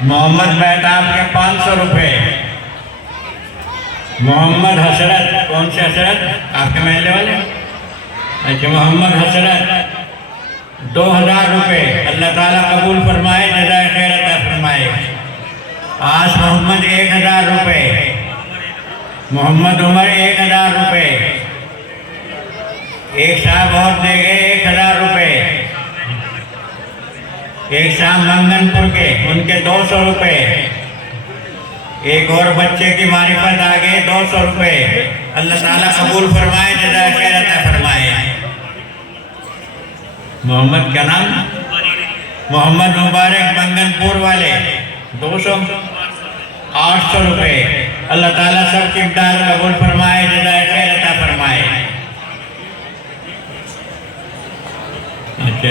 मोहम्मद मेहताब के 500 रुपये। मोहम्मद हसरत, कौन से हसरत? आपके महल्ले वाले? अच्छा, मोहम्मद हसरत 2000 रुपये। अल्लाह ताला कबूल फरमाए, जज़ाए खैर अता फरमाए। आस मोहम्मद 1000 रुपये। मोहम्मद उमर 1000 रुपये। एक साहब और दे गए 1000 रुपये। एक साहब मंगनपुर के, उनके 200 रुपये। एक और बच्चे की मारिफत आ गए 200 रुपये। अल्लाह ताला कबूल फरमाए, जज़ाए खैर अता फरमाए। मोहम्मद का नाम मोहम्मद मुबारक मंगनपुर वाले 200 800 रुपये। अल्लाह ताला सबकी इमदाद कबूल फरमाए, जज़ाए खैर अता फरमाए। अच्छा,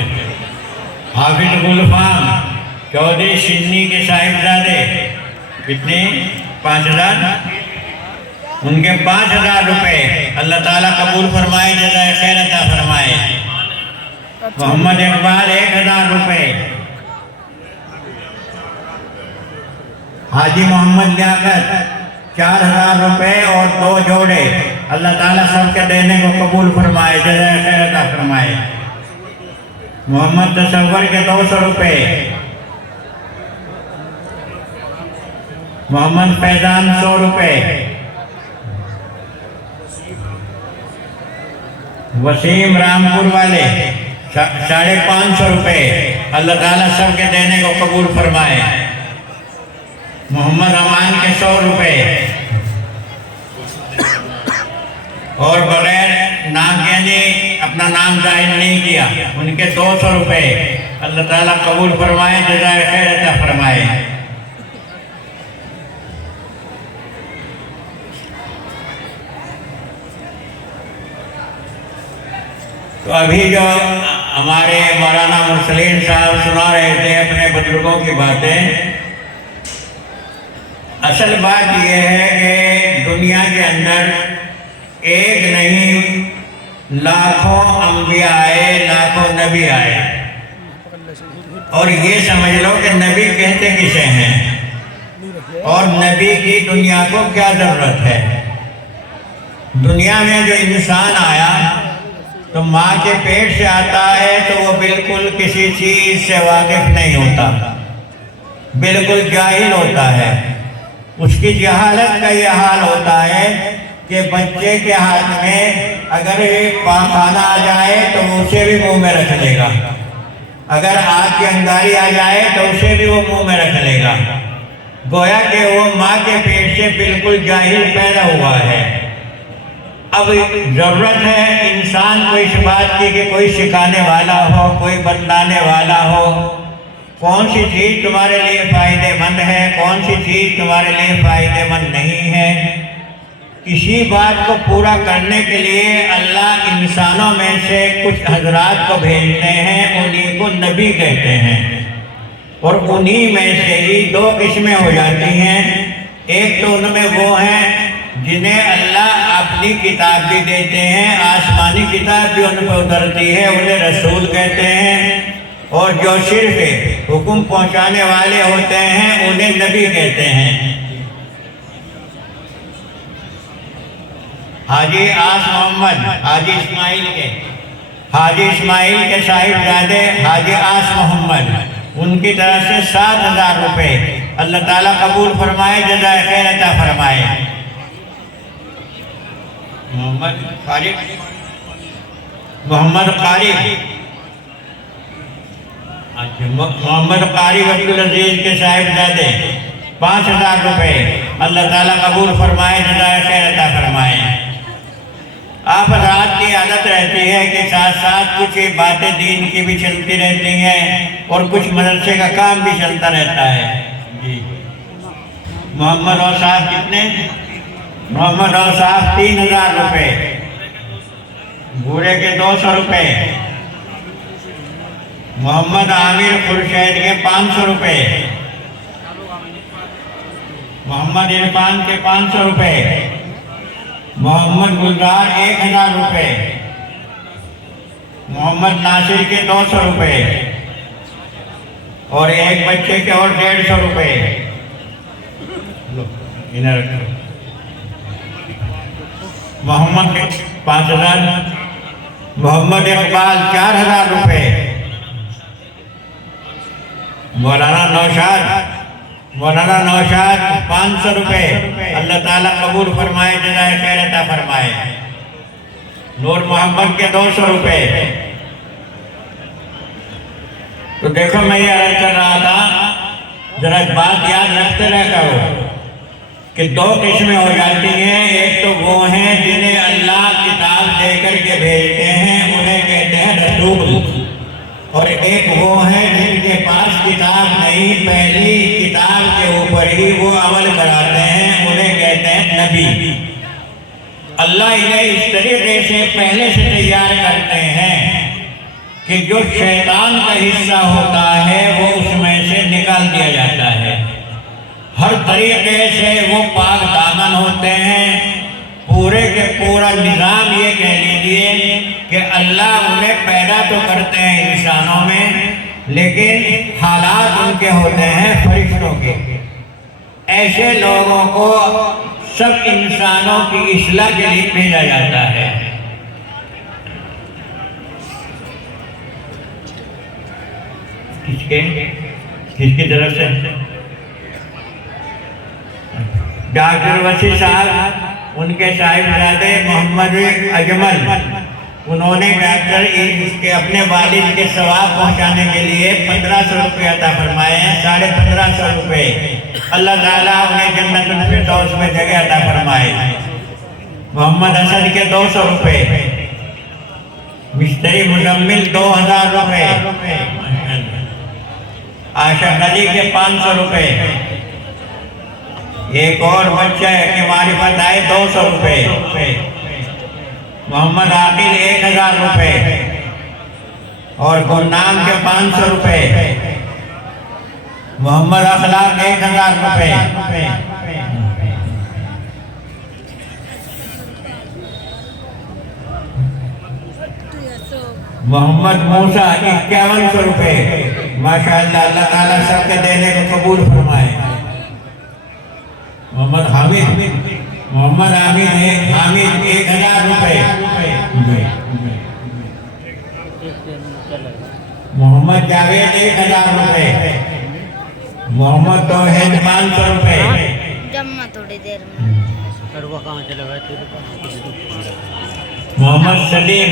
हाफिज गुलफाम चौधरी सिन्नी के साहिबजादे कितने? 5000। उनके 5000 रुपये। अल्लाह ताला कबूल फरमाए, जज़ाए खैर अता फरमाए। मोहम्मद इकबाल 1000 रुपये। हाजी मोहम्मद लियाकत 4000 रुपये और 2 जोड़े। अल्लाह ताला सबके देने को कबूल फरमाए, जज़ाए खैर अता फरमाए। मोहम्मद तसव्वर के 200 रुपये। मोहम्मद फैजान 100 रुपये। वसीम रामपुर वाले 550 रुपये। अल्लाह ताला सबके देने को कबूल फरमाए। मोहम्मद अमान के 100 रुपये। और बगैर नाम के ने अपना नाम जाहिर नहीं किया, उनके 200 रुपये। अल्लाह ताला कबूल फरमाए, जज़ाए खैर अता फरमाए। तो अभी जो हमारे मौलाना मुरसलीन साहब सुना रहे थे अपने बुजुर्गों की बातें, असल बात यह है कि दुनिया के अंदर एक नहीं लाखों अंबिया आए, लाखों नबी आए। और ये समझ लो कि नबी कहते किसे हैं और नबी की दुनिया को क्या ज़रूरत है। दुनिया में जो इंसान आया तो माँ के पेट से आता है तो वो बिल्कुल किसी चीज़ से वाकिफ नहीं होता, बिल्कुल जाहिल होता है। उसकी जहालत का यह हाल होता है कि बच्चे के हाथ में अगर पाखाना आ जाए तो उसे भी मुंह में रख लेगा, अगर आग की अंगारी आ जाए तो उसे भी वो मुंह में रख लेगा। गोया कि वो माँ के पेट से बिल्कुल जाहिल पैदा हुआ है। अब ज़रूरत है इंसान को इस बात की कि कोई सिखाने वाला हो, कोई बतलाने वाला हो, कौन सी चीज़ तुम्हारे लिए फ़ायदेमंद है, कौन सी चीज़ तुम्हारे लिए फ़ायदेमंद नहीं है। इसी बात को पूरा करने के लिए अल्लाह इंसानों में से कुछ हजरात को भेजते हैं, उन्हीं को नबी कहते हैं। और उन्हीं में से ही 2 किस्में हो जाती हैं। एक तो उनमें वो हैं जिन्हें अल्लाह अपनी किताब भी देते हैं, आसमानी किताब भी उन पर उतरती है, उन्हें रसूल कहते हैं। और जो सिर्फ हुक्म पहुंचाने वाले होते हैं उन्हें नबी कहते हैं। हाजी आस मोहम्मद हाजी इस्माइल के साहिबजादे हाजी आस मोहम्मद, उनकी तरफ से 7000 रुपये। अल्लाह ताला कबूल फरमाए, जज़ाए खैर अता फरमाए। मोहम्मद कारी अब्दुल अजीज के साहिबजादे 5000 रुपये। अल्लाह ताला कबूल फरमाए, जज़ाए खैर अता फरमाए। आप रात की आदत रहती है कि साथ साथ कुछ बातें दीन की भी चलती रहती हैं और कुछ मदरसे का काम भी चलता रहता है जी। मोहम्मद और साहब कितने? मोहम्मद और साहब 3000 रुपये। भूरे के 200 रुपये। मोहम्मद आमिर खुर्शैद के 500 रुपये। मोहम्मद इरफान के 500 रुपये। मोहम्मद गुलजार 1000 रुपये। मोहम्मद नासिर के 200 रुपये। और एक बच्चे के और 150 रुपये। इन्हें रखो। मोहम्मद 5000, मोहम्मद इकबाल 4000 रुपये, मौलाना नौशाद 500 रुपये। अल्लाह ताला कबूल फरमाए, जज़ाए खैर अता फरमाए। नूर मोहम्मद के 200 रुपये। तो देखो, मैं ये अर्ज कर रहा था, जरा बात याद रखते रह करो कि 2 किस्में हो जाती हैं। एक तो वो हैं जिन्हें अल्लाह किताब देकर के भेजते हैं, उन्हें कहते हैं रसूल। और एक वो हैं जिनके पास किताब नहीं, पहली किताब के ऊपर ही वो अमल कराते हैं, उन्हें कहते हैं नबी। अल्लाह इन्हें इस तरीके से पहले से तैयार करते हैं कि जो शैतान का हिस्सा होता है वो उसमें से निकाल दिया जाता है। हर तरीके से वो पाक दामन होते हैं। पूरे के पूरा निज़ाम ये कह लीजिए कि अल्लाह उन्हें पैदा तो करते हैं इंसानों में, लेकिन हालात उनके होते हैं फरिश्तों के। ऐसे लोगों को सब इंसानों की इस्लाह के लिए भेजा जाता है। किसकी तरफ से? डॉक्टर वसी साहब, उनके साहिबजादे मोहम्मद अजमल, उन्होंने डॉक्टर इसके अपने वालिद के सवाब पहुंचाने के लिए 1500 रुपये अता फरमाए हैं। 1550 रुपये। अल्लाह ताला उन्हें जन्नतुल फिरदौस में जगह अता फरमाए। मोहम्मद असद के 200 रुपये। मिस्त्री मुजम्मिल 2000 रुपये। आशा नदी के 500 रुपये। एक और बच्चा के मारिफत आए 200 रुपये। मोहम्मद आकिल 1000 रुपये। और गुरनाम के 500 रुपये। मोहम्मद अखलाक 1000 रुपये। मोहम्मद मूसा 5100 रुपये। माशाअल्लाह, अल्लाह ताला सबके देने को कबूल फरमाए। मोहम्मद हामिद 1000 रुपये। मोहम्मद जावेद 1000 रुपये। मोहम्मद तौहीद 500 रुपये। थोड़ी देर में मोहम्मद सलीम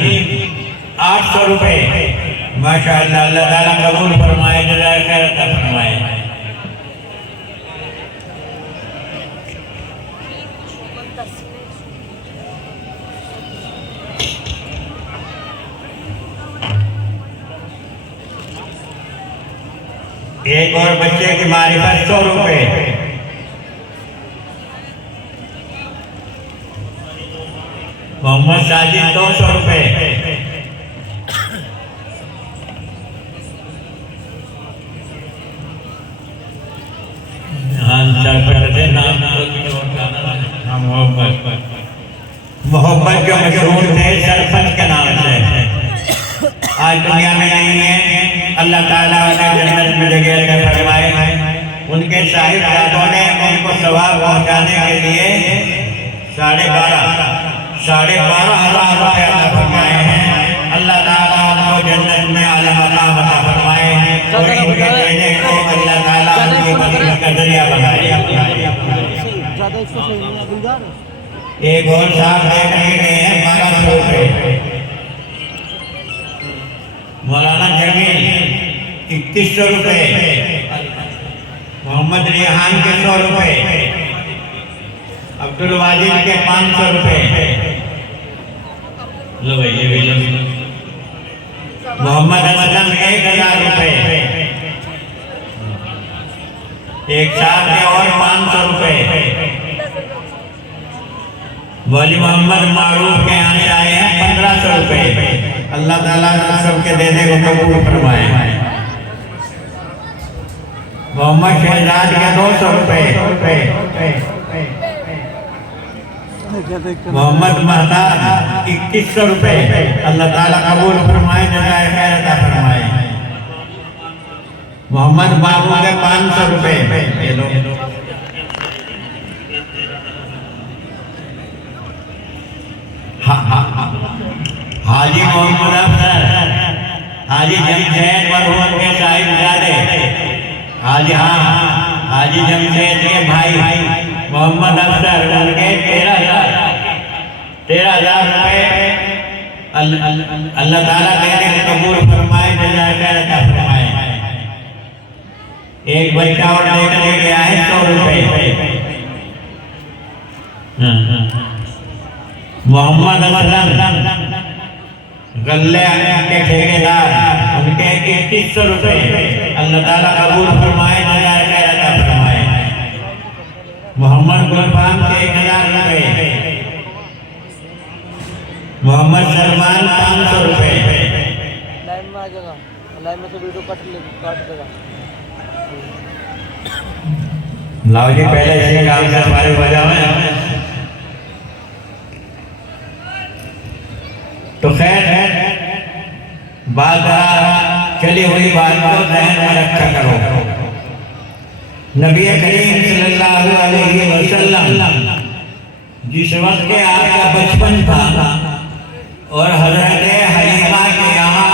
800 रुपये। माशाअल्लाह, अल्लाह ताला कबूल फरमाए, जज़ाए खैर अता फरमाए। एक और बच्चे की मारिफत 100 रुपये। मोहम्मद साजिद 200 रुपये। मोहब्बत जो मशहूर थे सरफत के नाम से, आज दुनिया में नहीं है। अल्लाह ताला उन्हें जन्नत में जगह अता फरमाए। उनके साहिबजादों ने उनको सवाब पहुंचाने के लिए 12,500 रुपये अता फरमाए हैं। अल्लाह ताला उनको जन्नत में आला मकाम अता फरमाए हैं और इनके देने को अल्लाह ताला उनकी मदद का जरिया बनाए। एक और साहब देखने गए हैं 1200 रुपये। मौलाना जमील 2100 रुपये। मोहम्मद रिहान के 100 रुपये। अब्दुल वाजिद के 500 रुपये। लो भाई, ये भी लो। मोहम्मद असलम 1000 रुपये। एक साहब के और 500 रुपये। वली मोहम्मद मारूफ के यहाँ से आए हैं 1500 रुपये। अल्लाह ताला सबके देने को कबूल फरमाए। मोहम्मद शहजाद के 200 रुपये। मोहम्मद महताब 2100 रुपये। अल्लाह ताला कबूल फरमाए, जज़ाए खैर अता फरमाए। मोहम्मद बाबू के 500 रुपए। ये लो। हाजी मोहम्मद अफसर, हाजी जमशेद मरहूम के साहिबजादे, हाजी हाजी जमशेद के भाई मोहम्मद अफसर, उनके 13,000 रुपए अल्लाह ताला देने को कबूल फरमाए, जज़ाकल्लाह फरमाए। एक बच्चा और लेकर गया है 100 रुपए। मोहम्मद असलम गल्ले के ठेकेदार, उनके 2100 रुपए अल्लाह ताला कबूल फरमाए, जज़ाकल्लाह फरमाए। मोहम्मद गुलफाम के 1000 रुपए। मोहम्मद सलमान 500 रुपए। लाइन में आ जाएगा, लाइन में से वीडियो काट देगा। लाओ जी, पहले इसी काम से हमारे वजह में। तो खैर बात चली हुई बात को ध्यान में रखा करो। नबी करीम सल्लल्लाहु अलैहि वसल्लम जिस वक्त के आपका बचपन था और हजरत हलीमा के यहाँ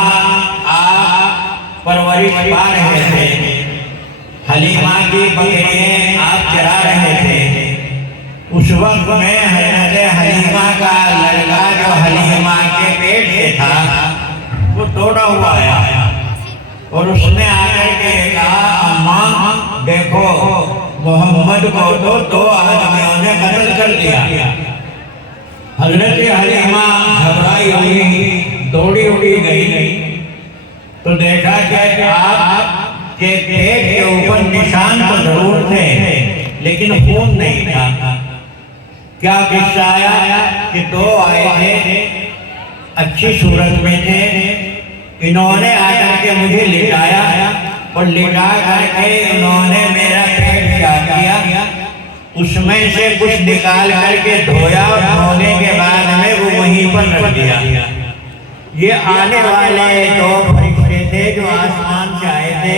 आप परवरिश पा रहे थे, हलीमा की बकरियां आप चरा रहे थे, उस वक्त में हजरत हलीमा का लड़का जो हलीमा के पेट से था वो दौड़ा हुआ आया और उसने आकर के कहा, अम्मा देखो मोहम्मद को तो 2 आदमियों ने कत्ल कर दिया। हजरत हलीमा घबराई हुई दौड़ी उड़ी गई तो देखा कि आप के पेट के ऊपर निशान तो जरूर थे लेकिन खून नहीं था। क्या किस्सा आया कि 2 आए थे, अच्छी सूरत में थे, इन्होंने आकर के मुझे लिटाया और लिटा करके इन्होंने मेरा पेट क्या किया, उसमें से कुछ निकाल करके धोया और धोने के बाद में वो वहीं पर रख दिया। ये आने वाले 2 फरिश्ते थे जो आसमान से आए थे।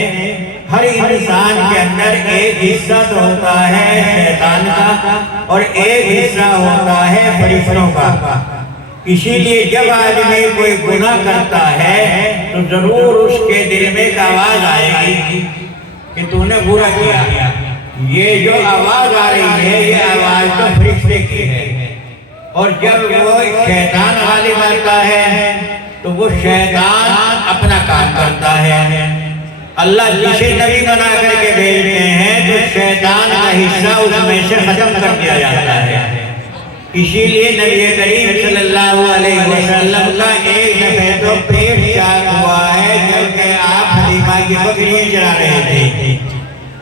हर इंसान के अंदर एक हिस्सा तो होता है शैतान का और एक हिस्सा होता है फरिश्तों का। इसीलिए जब आदमी कोई गुनाह करता है तो जरूर उसके दिल में एक आवाज आएगी कि तूने बुरा किया। ये जो आवाज आ रही है ये आवाज तो फरिश्ते की है। और जब वो शैतान गालिब आता है तो वो शैतान अपना काम करता है। अल्लाह जिसे नबी बना करके भेजते हैं तो शैतान का हिस्सा उसमें से खत्म कर दिया जाता है। इसीलिए नबी करीम सल्लल्लाहु अलैहि वसल्लम का एक दफे तो पेट चाक हुआ है जबकि आप हलीमा की बकरियां चरा रहे थे,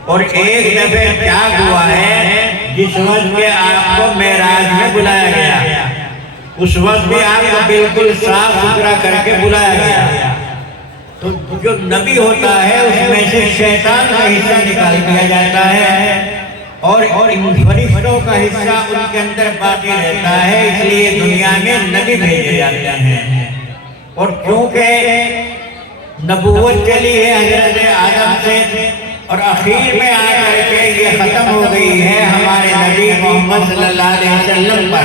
और एक दफे चाक हुआ है जिस वक्त के आपको मेराज में बुलाया गया, उस वक्त भी आपको बिल्कुल साफ सुथरा करके बुलाया गया। तो जो नबी होता है उसमें से शैतान का हिस्सा निकाल दिया जाता है और फरिश्तों का हिस्सा उनके अंदर बाकी रहता है। इसलिए दुनिया में नबी भेजे जाते हैं। और क्योंकि नबूवत चली है हजरत आदम से और आखिर में आकर के ये खत्म हो गई है हमारे नबी मोहम्मद सल्लल्लाहु अलैहि वसल्लम पर।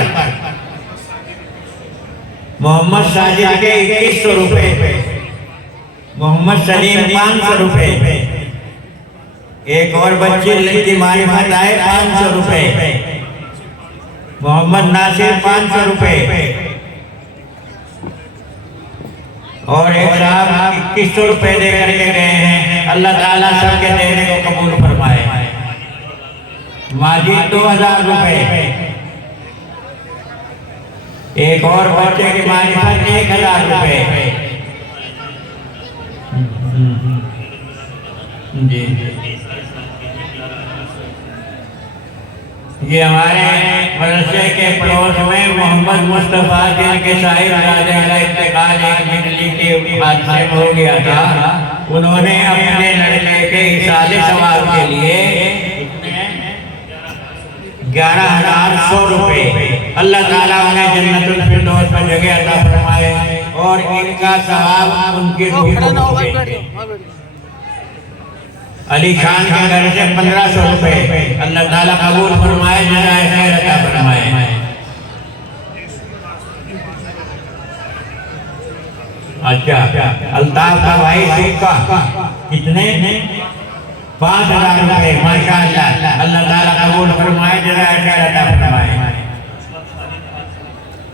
मोहम्मद साजिद के 2100 रुपए, मोहम्मद सलीम 500 रुपए, एक और बच्ची लड़की मारिफत आए 500 रुपए, मोहम्मद नासिर 500 रुपए और एक साहब 2100 रुपए दे करके गए हैं। अल्लाह ताला सबके देने को कबूल फरमाए। माजिद 2000 रुपए, एक और बच्चे की मारिफत 1000 रुपए। जी ये हमारे मदरसे के पड़ोस में मोहम्मद मुस्तफ़ा जिनके साहिबजादे का इंतकाल एक बिजली के हादसे में हो गया था, उन्होंने अपने लड़के के इसाले सवाब के लिए 11,100 रुपए, अल्लाह ताला उन्हें जन्नतुल फिरदौस में जगह अता फरमाए और इनका सवाब उनकी रूह को अली खान के घर से 1500 रुपए अल्लाह ताला कबूल फरमाए, जज़ाए खैर अता फरमाए। अच्छा, अल्ताफ का भाई सिक्का कितने? 5000 रुपए, माशाअल्लाह, अल्लाह ताला कबूल फरमाए, जज़ाए खैर अता फरमाए।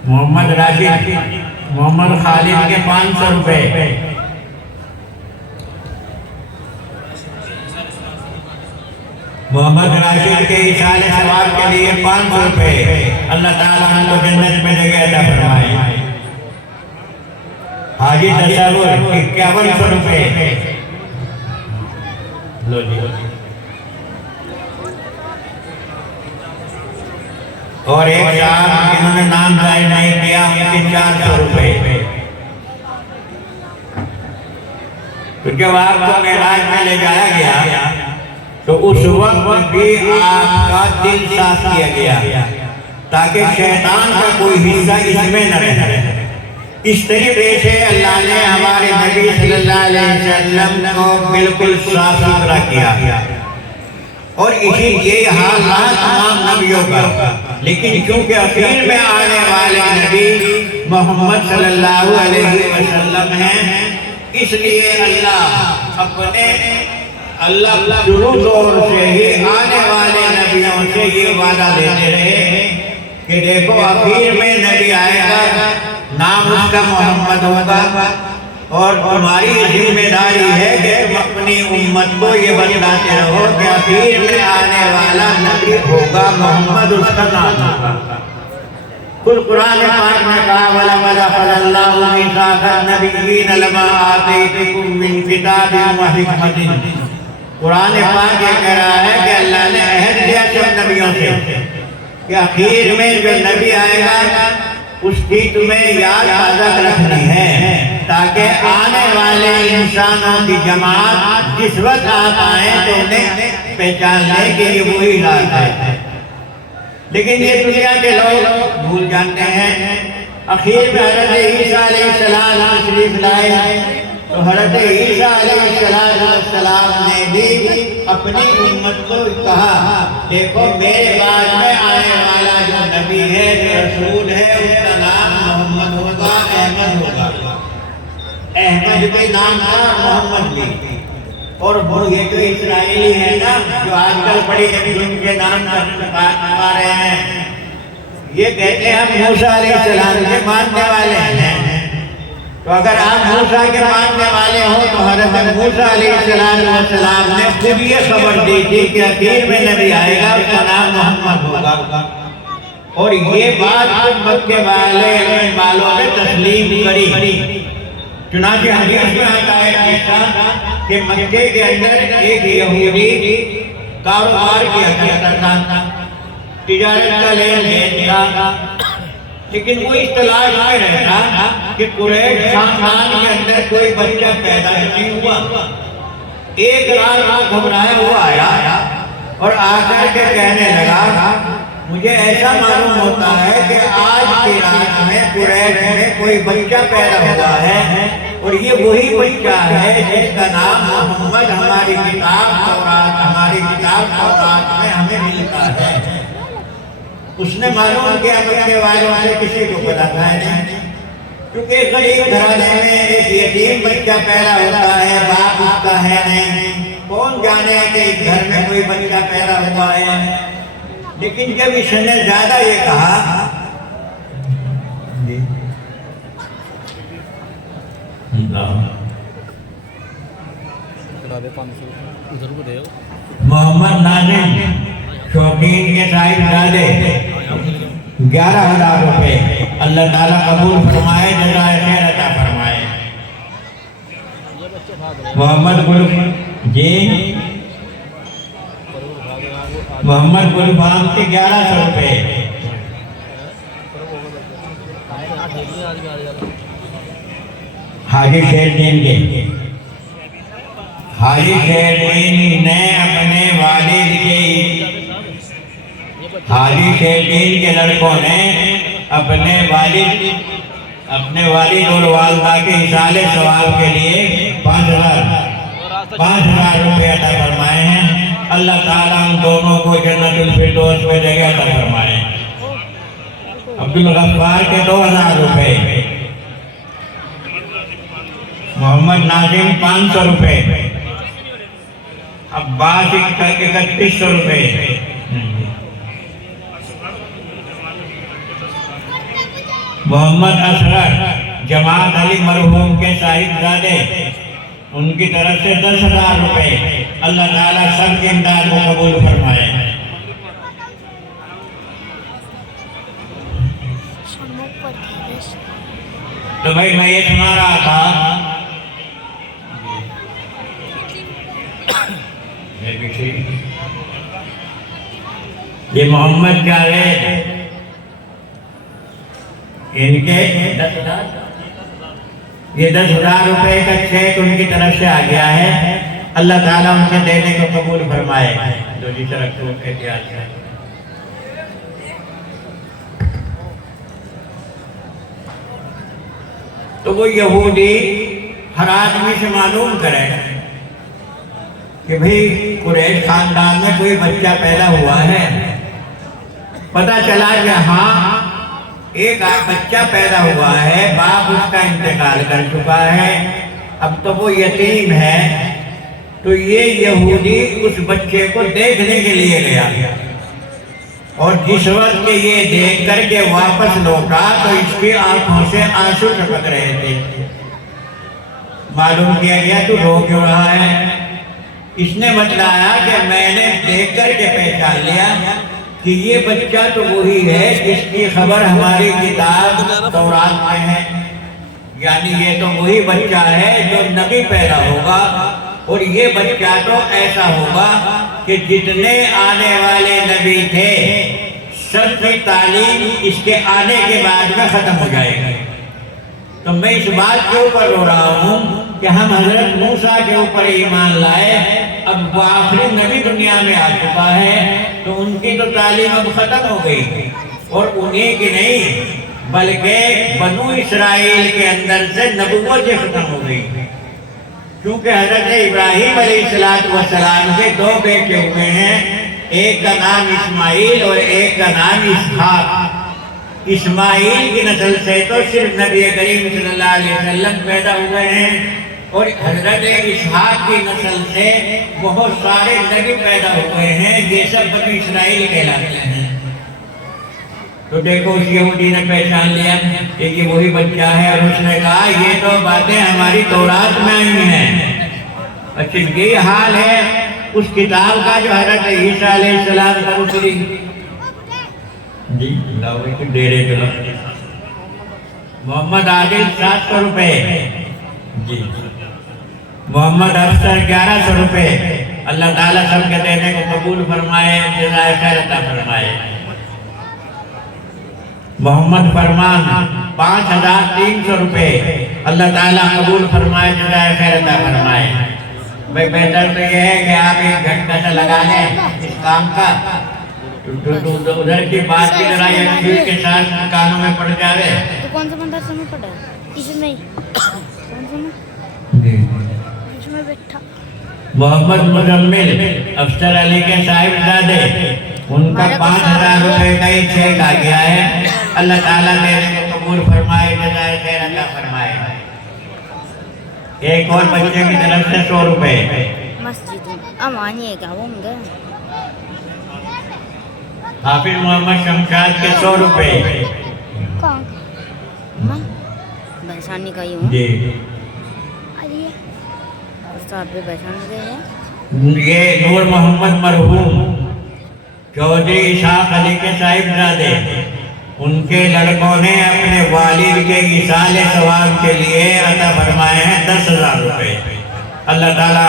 मोहम्मद राशिद, मोहम्मद खालिद के 500 रुपए। मोहम्मद राशिद के इशारे सवाब के लिए 500 रुपए, अल्लाह ताला उनको जन्नत में जगह अता फरमाए। हाजी तसव्वुर 5100 रुपए। लो जी। और एक साहब जिन्होंने नाम जाहिर नहीं किया, उनके 400 रुपए। तो जब आपको मेराज में ले जाया गया तो उस वक्त भी आपका दिल साफ किया गया ताकि शैतान का कोई हिस्सा इसमें न रहे। इस तरीके से अल्लाह ने हमारे नबी सल्लल्लाहु अलैहि वसल्लम को बिल्कुल साफ सुथरा किया और इसी ये हाल रहा तमाम नबियों का। लेकिन क्योंकि आखिर में आने वाले नबी मोहम्मद सल्लल्लाहु अलैहि वसल्लम हैं, इसलिए अल्लाह शुरू दौर से ही आने वाले नबियों से ये वादा देते रहे कि देखो आखिर में नबी आएगा, नाम उसका मोहम्मद होगा और तुम्हारी जिम्मेदारी है कि तुम अपनी उम्मत को ये बताते रहो कि आखिर में आने वाला नबी होगा मोहम्मद, उसका नाम होगा। कुल कुरान पाक में कहा वलक़द अख़ज़ल्लाहु मीसाक़न नबिय्यीन लमा आतैतुकुम मिन किताबिन व हिकमतिन। कुरान पाक ये कह रहा है कि अल्लाह ने अहद दिया सब नबियों से कि आखिर में जो नबी आएगा उसकी तुम्हें याद ताज़ा रखनी है ताकि आने वाले इंसानों की जमात जिस वक्त आप आए तो उन्हें पहचानने के लिए वही रात है। लेकिन ये दुनिया के लोग भूल जाते हैं। आखिर में हज़रत ईसा अलैहिस्सलाम तशरीफ लाए तो हज़रत ईसा अलैहिस्सलाम ने भी अपनी उम्मत को कहा, देखो मेरे बाद में आने वाला जो नबी है, जो रसूल है, उसका नाम मोहम्मद होगा, अहमद होगा। अहमद के नाम था, मोहम्मद भी। और वो ये जो इस्राएली है ना, जो आजकल बड़ी के नाम आ रहे हैं, ये कहते हैं हम मूसा अलैहिस्सलाम के मानने वाले हैं। तो अगर आप मूसा के मानने वाले हो तो हज़रत मूसा अलैहिस्सलाम ने खुद ये खबर दी थी कि आखिर में नबी आएगा, उसका नाम मोहम्मद होगा। और ये बात मक्के वाले वालों ने तस्लीम करी। चुनांचे हदीस में आता है कि मक्के के अंदर एक यहूदी कारोबार किया करता था, तिजारत का लेन देन था, लेकिन वो इस तलाश में रहता कि कुरैश खानदान के अंदर कोई बच्चा पैदा नहीं हुआ। एक रात वो घबराया हुआ आया और आकर के कहने लगा, मुझे ऐसा मालूम होता है कि आज की रात में कुरैश में कोई बच्चा पैदा हुआ है और ये वही बच्चा है जिसका नाम मोहम्मद हमारी किताब तौरात में हमें मिलता है। उसने मालूम किया मक्के वालों से किसी को पता था नहीं, क्योंकि गरीब घराने में एक यतीम बच्चा पैदा होता है, बाप उसका है नहीं, कौन जाने कि इस घर में कोई बच्चा पैदा हुआ है। लेकिन जब इसने ज्यादा ये कहा, मोहम्मद नाजिम शौकीन के साहिबजादे 11,000 रुपए, अल्लाह ताला कबूल फरमाए, जज़ाए खैर अता फरमाए। मोहम्मद गुलफाम के 1100 रुपए। हाजी शेरदीन ने अपने लड़कों ने अपने वालिद और वालदा के इसाले सवाब के लिए 5,000 5,000 रुपये अता फरमाए हैं। अल्लाह ताला हम दोनों को जन्नतुल फिरदौस में जगह अता फरमाए। अब्दुल गफ्फार के 2,000 रुपये, मोहम्मद नाजिम 500 रुपये, अब्बास 3100 रुपये, मोहम्मद असगर जमात अली मरहूम के साहिबजादे, उनकी तरफ से 10,000 रुपये। अल्लाह ताला सबकी इमदाद को कबूल फरमाए। तो भाई मैं ये सुना रहा था, ये मोहम्मद जावेद, इनके 10,000 रुपए का चेक उनकी तरफ से आ गया है। अल्लाह ताला उनके देने को कबूल फरमाए। जो जी तरफ तो वो यहूदी हर आदमी से मालूम करे कि भाई कुरैश खानदान में कोई बच्चा पैदा हुआ है। पता चला कि हाँ एक बच्चा पैदा हुआ है, बाप उसका इंतकाल कर चुका है, अब तो वो यतीम है। तो ये यहूदी उस बच्चे को देखने के लिए गया और जिस वक्त ये देख करके वापस लौटा तो इसकी आंखों से आंसू टपक रहे थे। मालूम किया गया तू रो क्यों रहा है? इसने बतलाया कि मैंने देख करके पहचान लिया कि ये बच्चा तो वही है जिसकी खबर हमारी किताब तौरात में है, यानी ये तो वही बच्चा है जो नबी पैदा होगा। और ये बच्चा तो ऐसा होगा कि जितने आने वाले नबी थे सबकी तालीम इसके आने के बाद में खत्म हो जाएगी। तो मैं इस बात के ऊपर रो रहा हूँ कि हम हजरत मूसा के ऊपर ईमान लाए, अब वो आखिरी नबी दुनिया में आ चुका है तो उनकी तो तालीम अब खत्म हो गई। और उन्हीं की नहीं बल्कि बनु इस्राइल के अंदर से नबुव्वत खत्म हो गई, क्योंकि हजरत इब्राहिम अलैहिस्सलाम के 2 बेटे हुए हैं, एक का नाम इस्माइल और एक का नाम इसहाक। इस्माइल की नस्ल से तो सिर्फ नबी करीम सल्लल्लाहु अलैहि वसल्लम पैदा हुए हैं और हजरत इसहाक की नस्ल से बहुत सारे नबी पैदा हुए हैं, ये सब बनी इस्राइल कहलाते हैं। तो देखो उस यहूदी ने पहचान लिया कि ये वही बच्चा है और उसने कहा ये तो बातें हमारी तौरात में आई हैं। अच्छा ये हाल है उस किताब का जो हजरत ईसा अलैहिस्सलाम पर उतरी जी डेरे के मोहम्मद आदिल 700 रुपये जी, मोहम्मद अफसर 1100 रुपये। अल्लाह ताला सबके देने को कबूल फरमाए, जज़ाए खैर अता फरमाए। मोहम्मद फरमान 5,300 रुपये। अल्लाह ताला कबूल फरमाए, जज़ाए खैर अता फरमाए। भाई बेहतर तो ये है कि आप 1 घंटा से लगा लें इस काम का, तो उधर की बात की तरह ये के साथ कानों में पड़ जाए। तो कौन सा मदरसा में पढ़ा? इसमें ही कौन सा में? इसमें बैठा मोहम्मद मुजम्मिल अफसर अली के साहिबजादे, उनका 5,000 रुपये का ही चेक आ गया है। अल्लाह ताला देने को कबूल फरमाए, जज़ाए खैर अता फरमाए। एक और बच्चे की तरफ से 100 रुपये। मस्जिद अमानी क्या वो मुझे हाफिज मोहम्मद शमशाद के 100 रुपये। कौन मां बहसानी का ही हूँ जी, अरे उस्ताद पे बहसान गए हैं। ये नूर मोहम्मद मरहूम चौधरी इशाक अली के साहिबजादे, उनके लड़कों ने अपने वालिद के इसाल सवाब के लिए अता फरमाए हैं 10,000 रुपये। अल्लाह ताला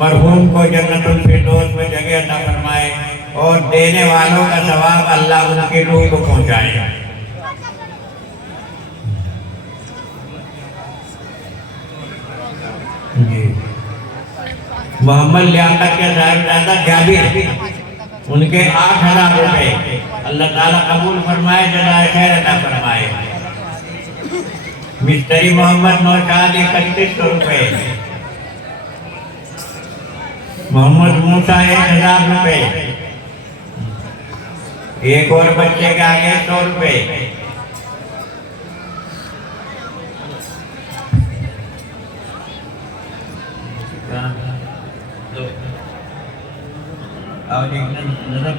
मरहूम को जन्नतुल फिरदौस में जगह अता फरमाए और देने वालों का सवाब अल्लाह उनकी रूह को पहुँचाए। मोहम्मद लियाकत के साहिबजादा जाबिर, उनके 8,000 रुपये। अल्लाह ताला कबूल फरमाए, जज़ाए खैर अता फरमाए। मिस्त्री मोहम्मद नौशाद 3100 रुपये। मोहम्मद मूसा 1000 रुपये। एक और बच्चे का आगे 100 रुपये। और एक नजर